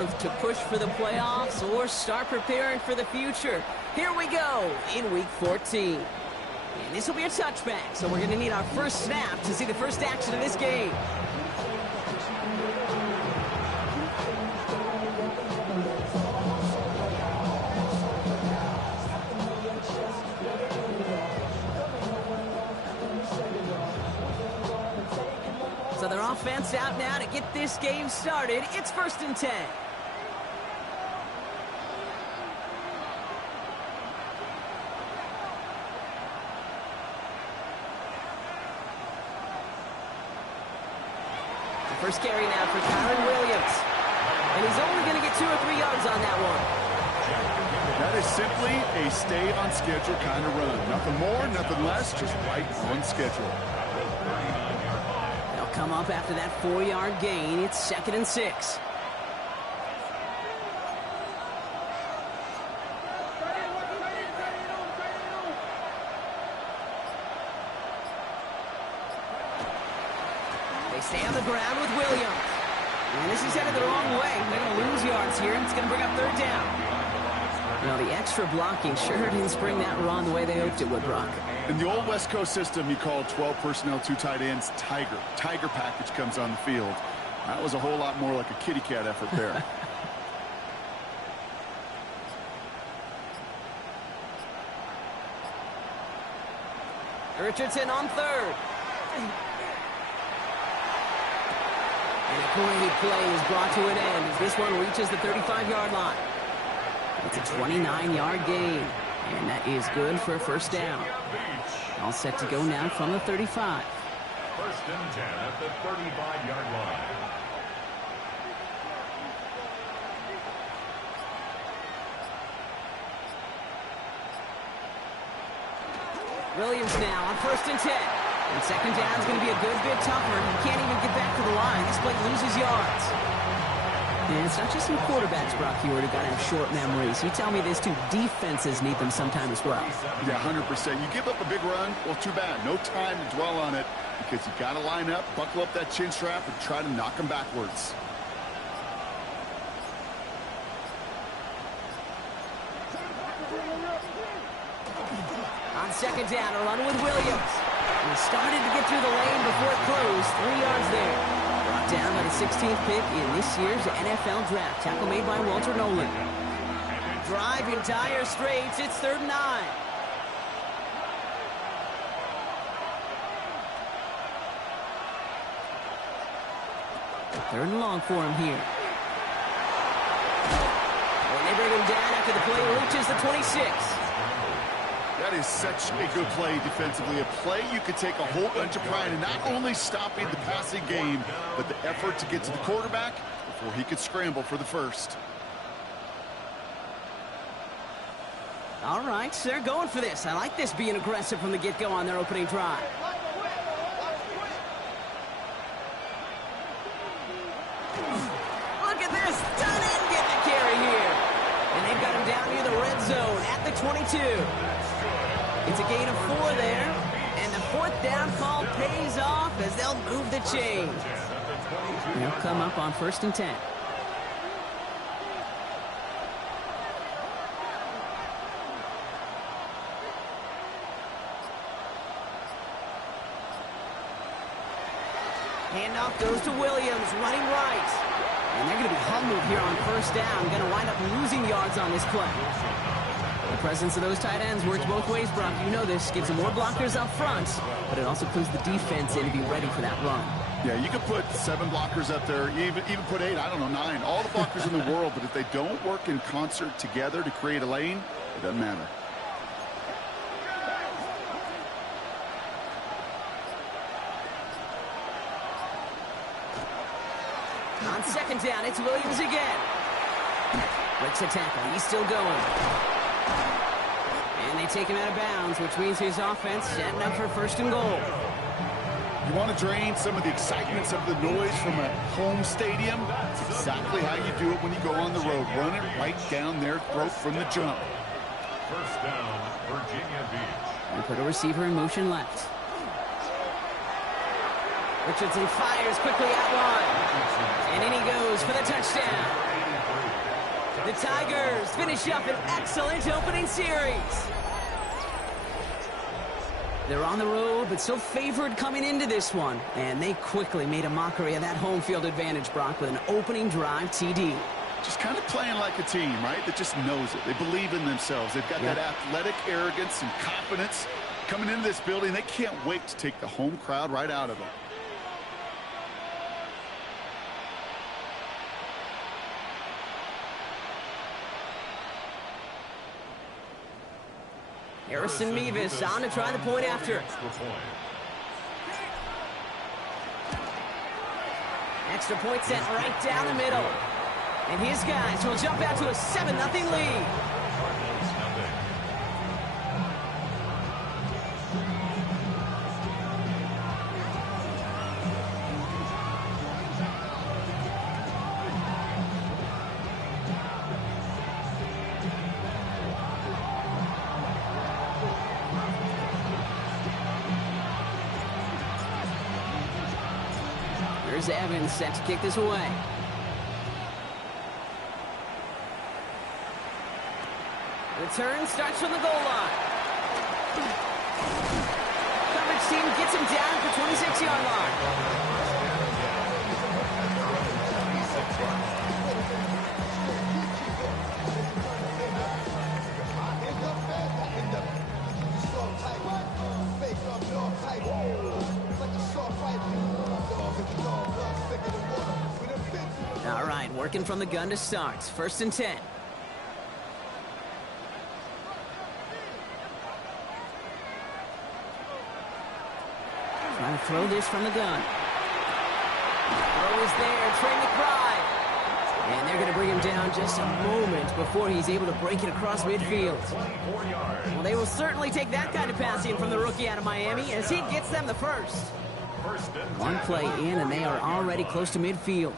month to push for the playoffs or start preparing for the future. Here we go in Week 14. And this will be a touchback, so we're going to need our first snap to see the first action of this game. So their offense out now to get this game started. It's 1st and 10. The first carry now for Kyron Williams. And he's only going to get 2 or 3 yards on that one. That is simply a stay-on-schedule kind of run. Nothing more, nothing less, just right on schedule. Come up after that 4-yard gain. It's 2nd and 6. They stay on the ground with Williams. And this is headed the wrong way. They're going to lose yards here, and it's going to bring up 3rd down. Now, the extra blocking sure didn't spring that run the way they hoped it would, Brock. In the old West Coast system, you called 12 personnel, 2 tight ends, Tiger. Tiger package comes on the field. That was a whole lot more like a kitty cat effort there. Richardson on 3rd. And a great play is brought to an end as this one reaches the 35-yard line. It's a 29-yard gain, and that is good for a 1st down. All set to go now from the 35. 1st and 10 at the 35-yard line. Williams now on 1st and 10. And 2nd down is going to be a good bit tougher. He can't even get back to the line. This play loses yards. And it's not just some quarterbacks, Brock, you already got him short memories. You tell me this too, defenses need them sometime as well. Yeah, 100%. You give up a big run, well, too bad. No time to dwell on it because you got to line up, buckle up that chin strap, and try to knock them backwards. On 2nd down, a run with Williams. He started to get through the lane before it closed. 3 yards there. Brought down by the 16th pick in this year's NFL draft. Tackle made by Walter Nolan. Drive in dire straits. It's 3rd and 9. Third and long for him here. And they bring him down after the play reaches the 26. That is such a good play defensively. A play you could take a whole bunch of pride in not only stopping the passing game, but the effort to get to the quarterback before he could scramble for the 1st. All right, so they're going for this. I like this being aggressive from the get-go on their opening drive. Look at this. Dunn get the carry here. And they've got him down near the red zone at the 22. It's a gain of 4 there, and the 4th down call pays off as they'll move the chains. They'll come up on 1st and 10. Handoff goes to Williams, running right. And they're going to be humbled here on 1st down. Going to wind up losing yards on this play. The presence of those tight ends works both ways, Brock. You know this. Gives them more blockers up front, but it also puts the defense in to be ready for that run. Yeah, you could put 7 blockers up there, even put 8, I don't know, 9. All the blockers in the world, but if they don't work in concert together to create a lane, it doesn't matter. On 2nd down, it's Williams again. Breaks the tackle. He's still going. And they take him out of bounds, which means his offense setting up for 1st and goal. You want to drain some of the excitement, some of the noise from a home stadium? That's exactly how you do it when you go on the road. Run it right down their throat from the jump. 1st down, Virginia Beach. And put a receiver in motion left. Richardson fires quickly out wide. And in he goes for the touchdown. The Tigers finish up an excellent opening series. They're on the road, but still favored coming into this one. And they quickly made a mockery of that home field advantage, Brock, with an opening drive TD. Just kind of playing like a team, right, that just knows it. They believe in themselves. They've got that athletic arrogance and confidence. Coming into this building, they can't wait to take the home crowd right out of them. Harrison Mevis on to try the point after. Extra point sent right down the middle. And his guys will jump out to a 7-0 lead. Here's Evans set to kick this away. Return starts from the goal line. Coverage team gets him down at the 26-yard line. All right, working from the gun to start. 1st and 10. Trying to throw this from the gun. Throw is there, Trey McBride. And they're going to bring him down just a moment before he's able to break it across midfield. Well, they will certainly take that kind of passing from the rookie out of Miami as he gets them the first. One play in, and they are already close to midfield.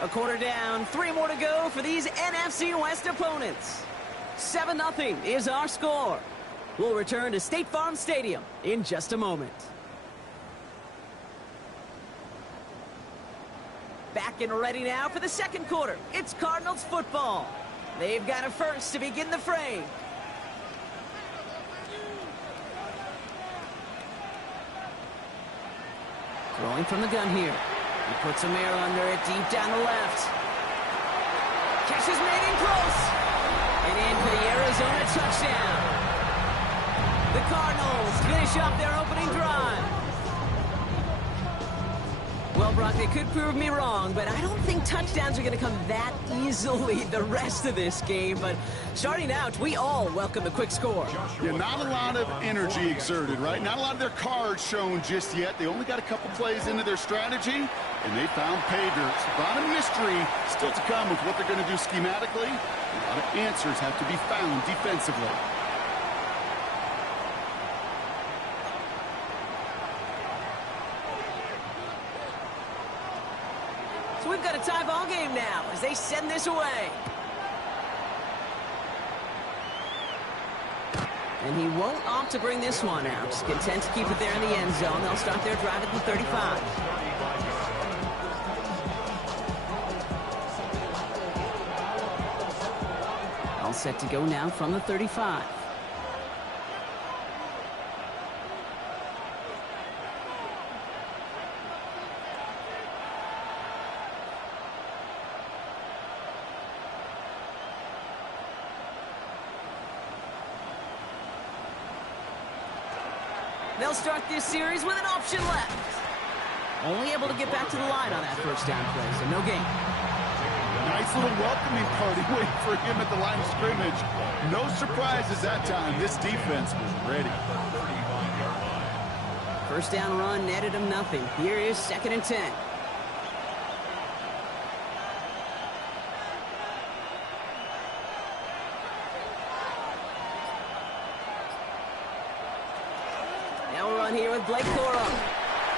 A quarter down, 3 more to go for these NFC West opponents. 7-0 is our score. We'll return to State Farm Stadium in just a moment. Back and ready now for the second quarter. It's Cardinals football. They've got a first to begin the frame. Throwing from the gun here. He puts some air under it, deep down the left. Catch is made in close. And in for the Arizona touchdown. The Cardinals finish up their opening drive. Well, Brock, they could prove me wrong, but I don't think touchdowns are going to come that easily the rest of this game. But starting out, we all welcome the quick score. Yeah, not a lot of energy exerted, right? Not a lot of their cards shown just yet. They only got a couple plays into their strategy, and they found pay dirt. A lot of mystery still to come with what they're going to do schematically. A lot of answers have to be found defensively. So we've got a tie ball game now as they send this away. And he won't opt to bring this one out. Just content to keep it there in the end zone. They'll start their drive at the 35. All set to go now from the 35. They'll start this series with an option left. Only able to get back to the line on that first down play, so no gain. Nice little welcoming party waiting for him at the line of scrimmage. No surprises that time. This defense was ready. First down run netted him nothing. Here is 2nd and 10. Now we're on here with Blake Corum.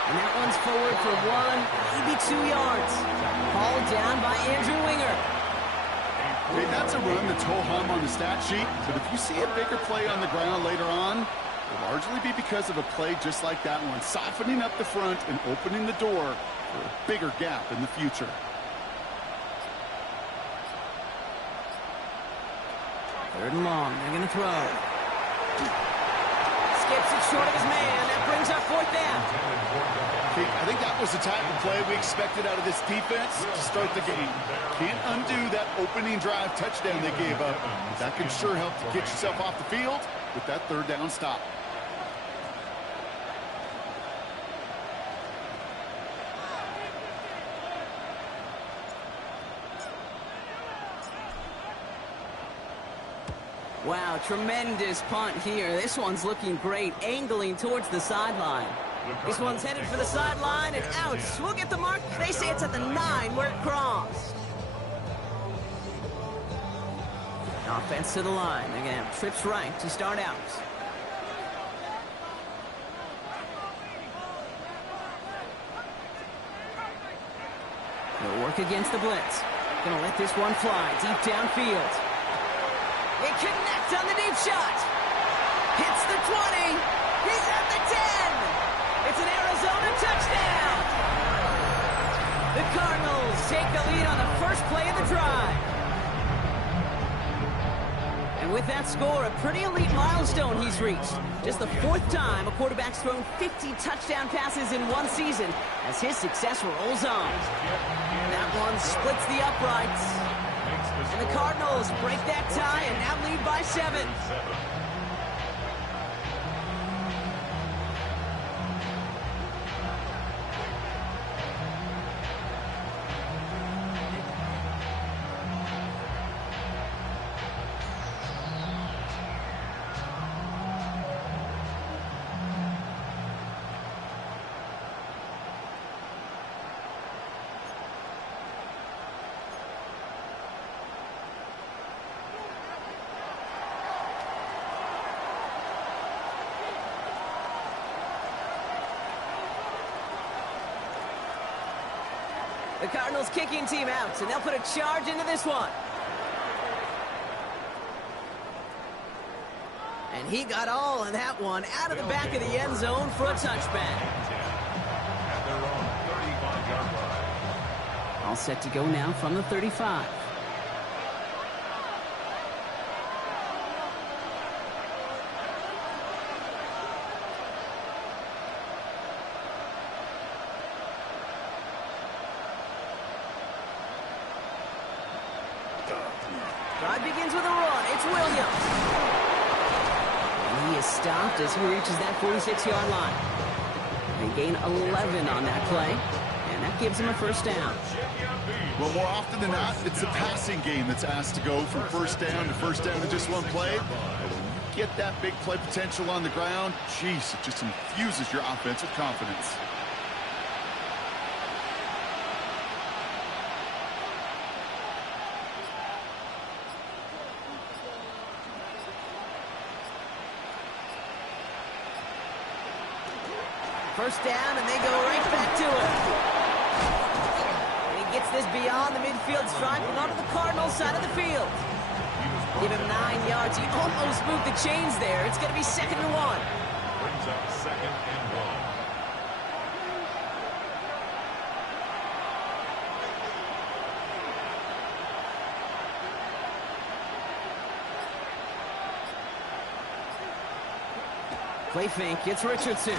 And that one's forward for 1, maybe 2 yards. Hauled down by Andrew Winger. Okay, that's a run that's ho-hum on the stat sheet, but if you see a bigger play on the ground later on, will largely be because of a play just like that one, softening up the front and opening the door for a bigger gap in the future. Third and long. They're going to throw. Skips it short of his man. That brings up fourth down. I think that was the type of play we expected out of this defense to start the game. Can't undo that opening drive touchdown they gave up. That can sure help to get yourself off the field with that third down stop. Wow, tremendous punt here. This one's looking great, angling towards the sideline. This one's headed for the sideline, and ouch, we'll get the mark. They say it's at the 9 where it crossed. Offense to the line. They're going to have trips right to start out. They'll work against the blitz. Going to let this one fly deep downfield. It connects on the deep shot. Hits the 20. He's at the 10. It's an Arizona touchdown. The Cardinals take the lead on the first play of the drive. And with that score, a pretty elite milestone he's reached. Just the 4th time a quarterback's thrown 50 touchdown passes in one season as his success rolls on. That one splits the uprights. And the Cardinals break that tie and now lead by 7. The Cardinals kicking team out, and they'll put a charge into this one. And he got all of that one out of the back of the end zone for a touchback. All set to go now from the 35. Drive begins with a run. It's Williams. And he is stopped as he reaches that 46-yard line. They gain 11 on that play, and that gives him a first down. Well, more often than not, it's the passing game that's asked to go from first down to just one play. But when you get that big play potential on the ground, geez, it just infuses your offense with confidence. First down, and they go right back to it. And he gets this beyond the midfield stripe and onto the Cardinals side of the field. Give him 9 yards. He almost moved the chains there. It's going to be 2nd and 1. Brings up 2nd and 1. Play fake. It's Richardson.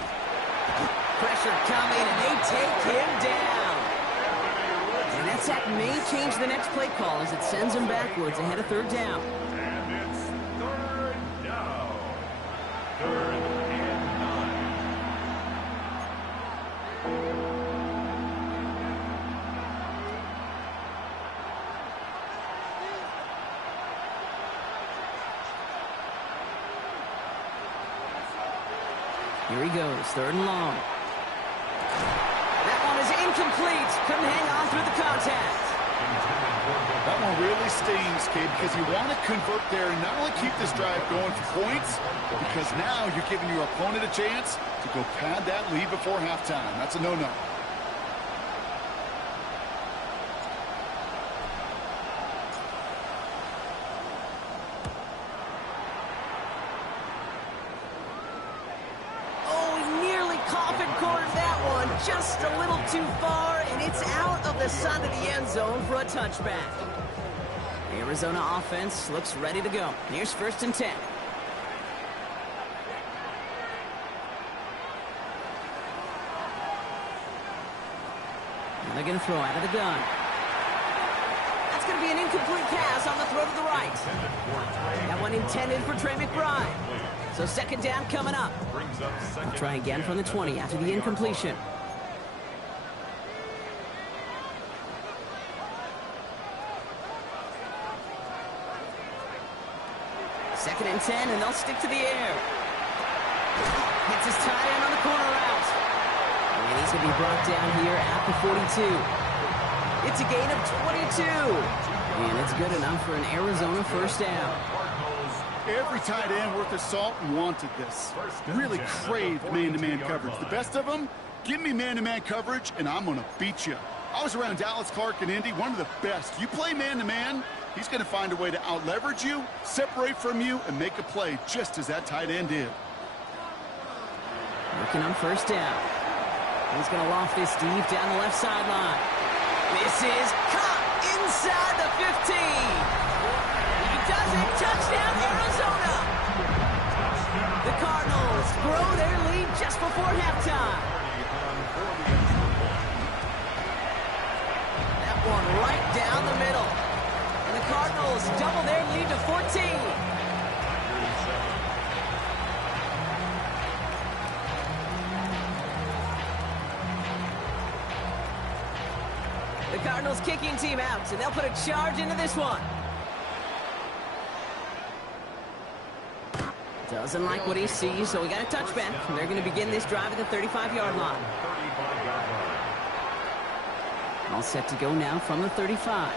Pressure coming, and they take him down. And that sack may change the next play call as it sends him backwards ahead of 3rd down. And it's 3rd down. 3rd and 9. Here he goes, 3rd and long. That one is incomplete. Couldn't hang on through the contact. That one really stings, Kate, because you want to convert there and not only keep this drive going for points, but because now you're giving your opponent a chance to go pad that lead before halftime. That's a no-no. just a little too far, and it's out of the side of the end zone for a touchback. The Arizona offense looks ready to go. Here's 1st and 10. And they're going to throw out of the gun. That's going to be an incomplete pass on the throw to the right. That one intended for Trey McBride. So 2nd down coming up. I'll try again from the 20 after the incompletion. 2nd and 10, and they'll stick to the air. Hits his tight end on the corner route. And he's going to be brought down here at the 42. It's a gain of 22. And it's good enough for an Arizona 1st down. Every tight end worth his salt wanted this. Really craved man-to-man coverage. The best of them, give me man-to-man coverage, and I'm going to beat you. I was around Dallas Clark and Indy, one of the best. You play man-to-man, he's going to find a way to out-leverage you, separate from you, and make a play just as that tight end did. Working on 1st down. He's going to loft this deep down the left sideline. This is caught inside the 15. He does it. Touchdown, Arizona. The Cardinals grow their lead just before halftime. That one right down the middle. And the Cardinals double their lead to 14. The Cardinals kicking team out, and they'll put a charge into this one. Doesn't like what he sees, so we got a touchback. And they're going to begin this drive at the 35-yard line. All set to go now from the 35.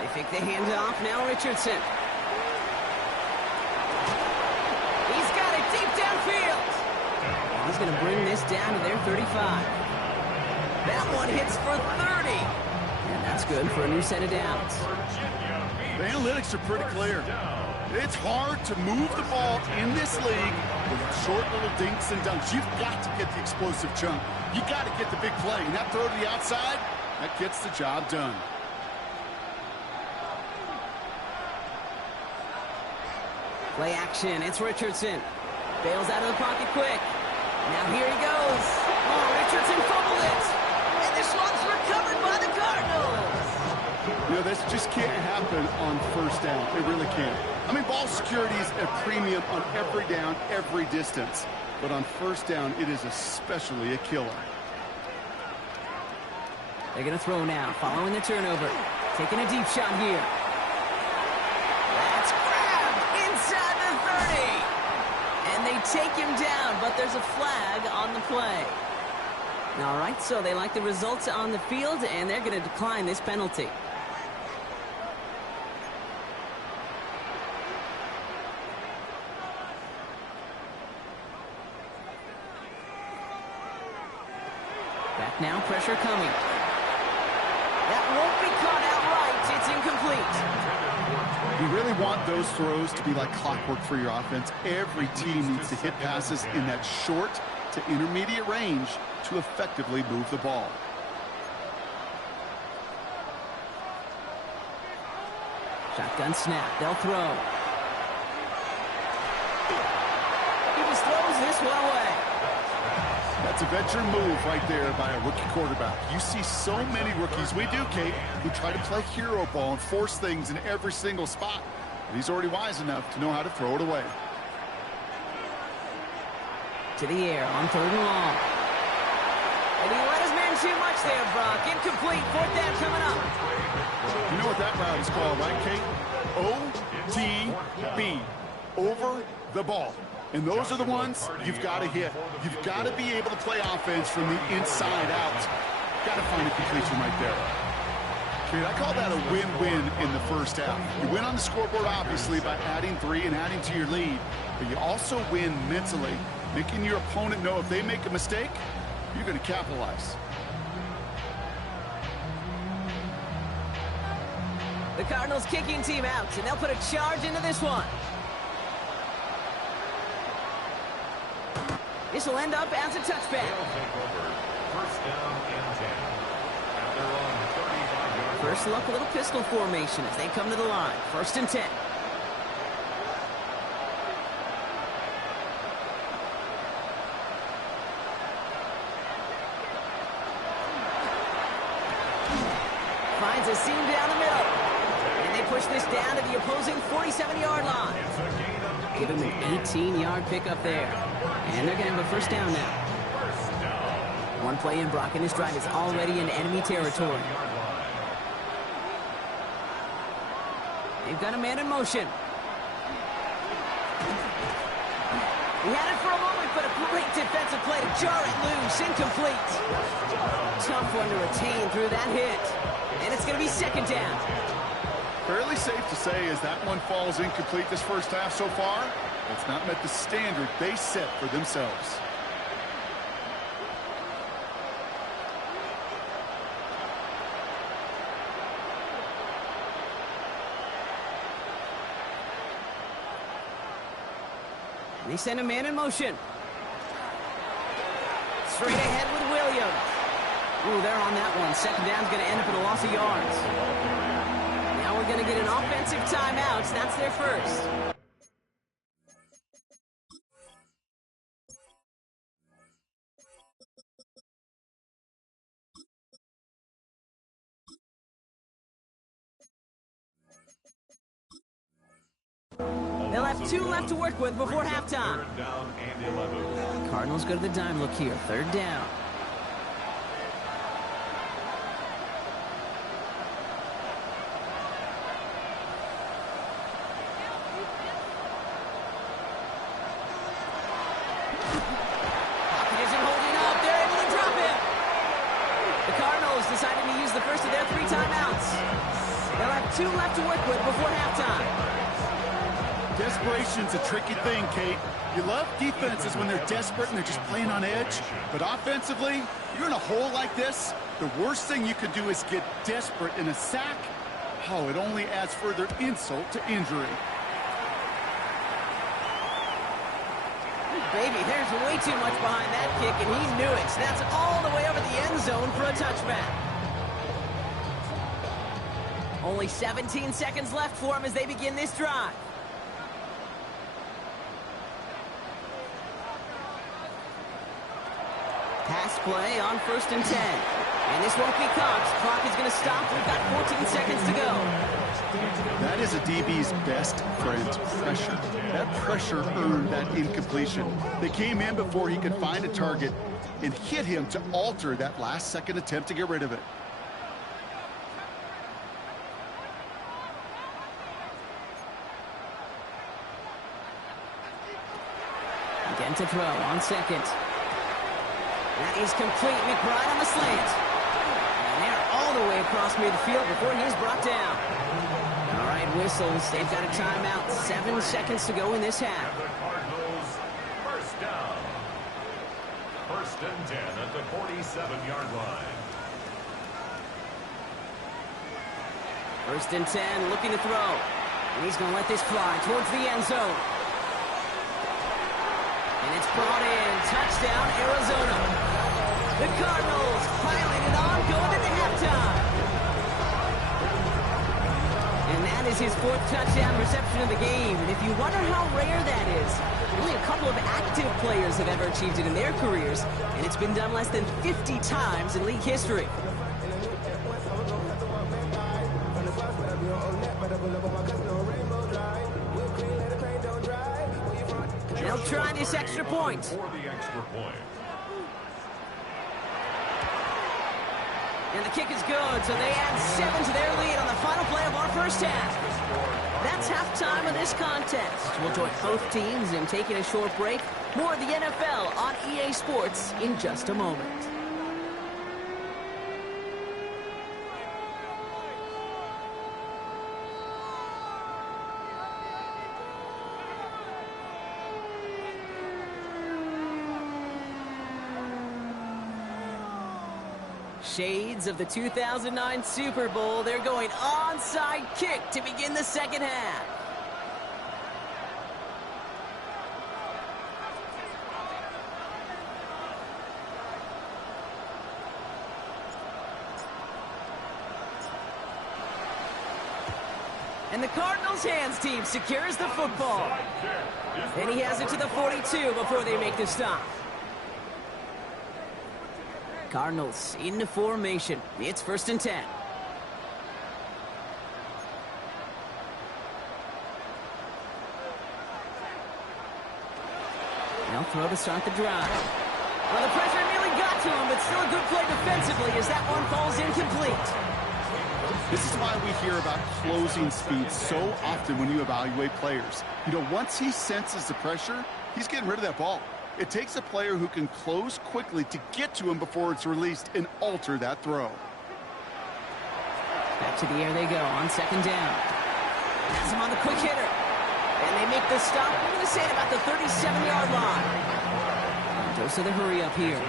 They fake the handoff. Now Richardson. He's got it deep downfield. He's going to bring this down to their 35. That one hits for 30. And that's good for a new set of downs. The analytics are pretty clear. It's hard to move the ball in this league with short little dinks and dunks. You've got to get the explosive chunk. You got to get the big play. And that throw to the outside, that gets the job done. Play action. It's Richardson. Bails out of the pocket quick. Now here he goes. Oh, Richardson fumbled it. And this one's recovered by the Cardinals. You know, this just can't happen on 1st down. It really can't. I mean, ball security is a premium on every down, every distance. But on 1st down, it is especially a killer. They're going to throw now, following the turnover. Taking a deep shot here. That's grabbed inside the 30. And they take him down, but there's a flag on the play. All right, so they like the results on the field, and they're going to decline this penalty. Back now, pressure coming. That won't be caught outright. It's incomplete. You really want those throws to be like clockwork for your offense. Every team needs to hit passes in that short to intermediate range to effectively move the ball. Shotgun snap. They'll throw. He just throws this one away. That's a veteran move right there by a rookie quarterback. You see so many rookies, we do, Kate, who try to play hero ball and force things in every single spot. But he's already wise enough to know how to throw it away. To the air on 3rd and long. And he let his man too much there, Brock. Incomplete. 4th down coming up. You know what that route is called, right, Kate? OTB. Over the ball. And those are the ones you've got to hit. You've got to be able to play offense from the inside out. Got to find a completion right there. Kate, I call that a win-win in the 1st half. You win on the scoreboard, obviously, by adding 3 and adding to your lead. but you also win mentally, making your opponent know if they make a mistake, you're going to capitalize. The Cardinals kicking team out, and they'll put a charge into this one. This will end up as a touchback. First down and 10. And they're on 35 yards. First look, a little pistol formation as they come to the line. First and 10. Finds a seam down the middle. And they push this down to the opposing 47-yard line. Give him an 18-yard pickup there. And they're going to have a first down now. One play in, Brock, and this drive is already in enemy territory. They've got a man in motion. He had it for a moment, but a great defensive play to jar it loose. Incomplete. Tough one to retain through that hit. And it's going to be second down. Fairly safe to say as that one falls incomplete this first half so far, it's not met the standard they set for themselves. They send a man in motion. Straight ahead with Williams. Ooh, they're on that one. Second down's going to end up in a loss of yards. Now we're going to get an offensive timeout. That's their first. They'll have 2 left to work with before halftime. Third down and 11. Cardinals go to the dime look here. Third down. Pocket isn't holding up. They're able to drop him. The Cardinals decided to use the first of their 3 timeouts. They'll have 2 left to work with before halftime. Desperation's a tricky thing, Kate. You love defenses when they're desperate and they're just playing on edge. But offensively, you're in a hole like this, the worst thing you could do is get desperate in a sack. Oh, it only adds further insult to injury. Baby, there's way too much behind that kick, and he knew it. So that's all the way over the end zone for a touchback. Only 17 seconds left for him as they begin this drive. Pass play on first and 10. And this won't be caught. Clock is going to stop. We've got 14 seconds to go. That is a DB's best friend, pressure. That pressure earned that incompletion. They came in before he could find a target and hit him to alter that last-second attempt to get rid of it. Again to throw on second. That is complete. McBride on the slant. And they're all the way across midfield before he is brought down. All right, whistles. They've got a timeout. 7 seconds to go in this half. The Cardinals, first down. First and 10 at the 47-yard line. First and 10, looking to throw. And he's going to let this fly towards the end zone. And it's brought in. Touchdown, Arizona. The Cardinals piling it on, going into halftime. And that is his 4th touchdown reception of the game. And if you wonder how rare that is, only a couple of active players have ever achieved it in their careers. And it's been done less than 50 times in league history. They'll try this extra point. For the extra point. And the kick is good, so they add 7 to their lead on the final play of our first half. That's halftime of this contest. We'll join both teams in taking a short break. More of the NFL on EA Sports in just a moment. shades of the 2009 Super Bowl. They're going onside kick to begin the second half. And the Cardinals' hands team secures the football. And he has it to the 42 before they make the stop. Cardinals into formation. It's 1st and 10. They'll throw to start the drive. Well, the pressure nearly got to him, but still a good play defensively as that one falls incomplete. This is why we hear about closing speed so often when you evaluate players. You know, once he senses the pressure, he's getting rid of that ball. It takes a player who can close quickly to get to him before it's released and alter that throw. Back to the air they go on 2nd down. Has him on the quick hitter. And they make the stop. We're going to say at about the 37-yard line. Dose of the hurry up here.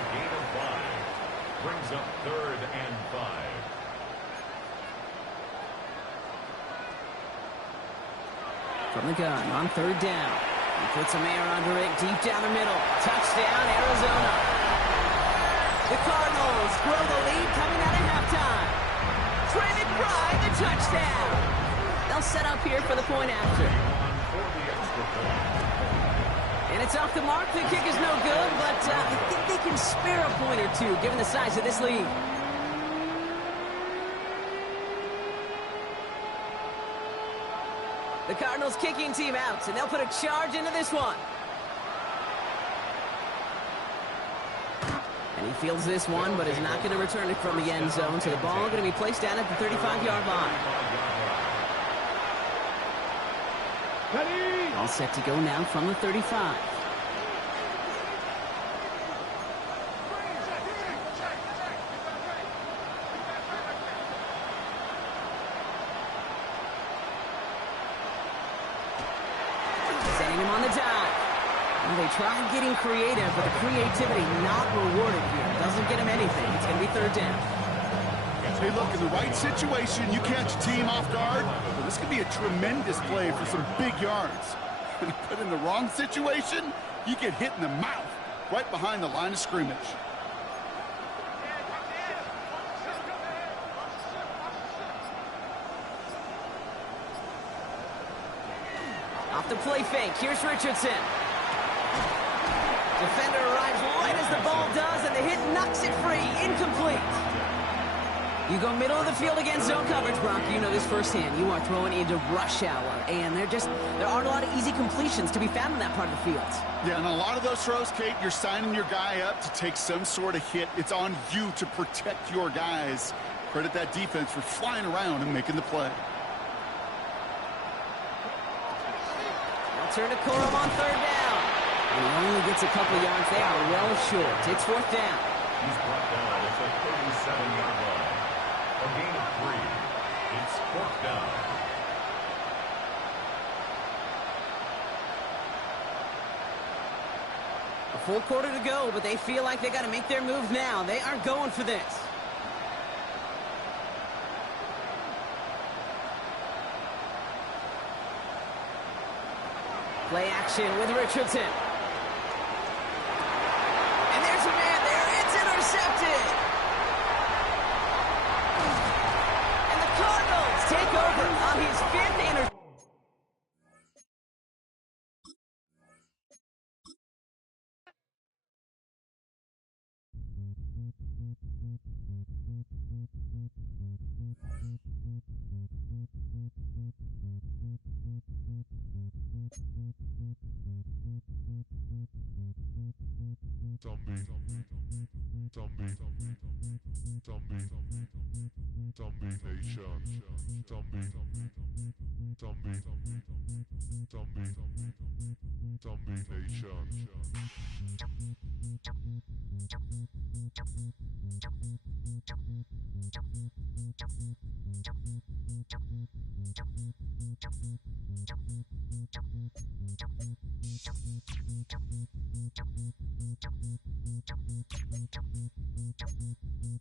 Brings up 3rd and 5. From the gun on 3rd down. He puts a man under it deep down the middle. Touchdown, Arizona. The Cardinals grow the lead coming out of halftime. Trey McBride, the touchdown. They'll set up here for the point after. And it's off the mark. The kick is no good, but I think they can spare a point or two given the size of this lead. The Cardinals kicking team out, and they'll put a charge into this one. And he fields this one, but is not going to return it from the end zone, so the ball going to be placed down at the 35-yard line. All set to go now from the 35. They tried getting creative, but the creativity not rewarded here. Doesn't get him anything. It's going to be 3rd down. Hey, look, in the right situation, you catch a team off guard. Well, this could be a tremendous play for some big yards. But in the wrong situation, you get hit in the mouth right behind the line of scrimmage. Off the play fake. Here's Richardson. Defender arrives right as the ball does, and the hit knocks it free. Incomplete. You go middle of the field against zone coverage, Brock. You know this firsthand. You are throwing into rush hour, and there aren't a lot of easy completions to be found in that part of the field. Yeah, and a lot of those throws, Kate, you're signing your guy up to take some sort of hit. It's on you to protect your guys. Credit that defense for flying around and making the play. They'll turn to Corum on 3rd down. And he only gets a couple yards. They are well short. It's 4th down. He's brought down at the 37-yard line. A gain of 3. It's 4th down. A full quarter to go, but they feel like they got to make their move now. They are going for this. Play action with Richardson. And there's a man there. It's intercepted. And the Cardinals take over on his 5th interception.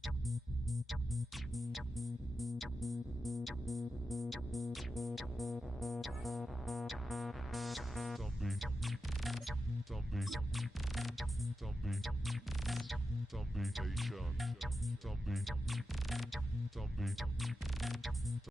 Zombie.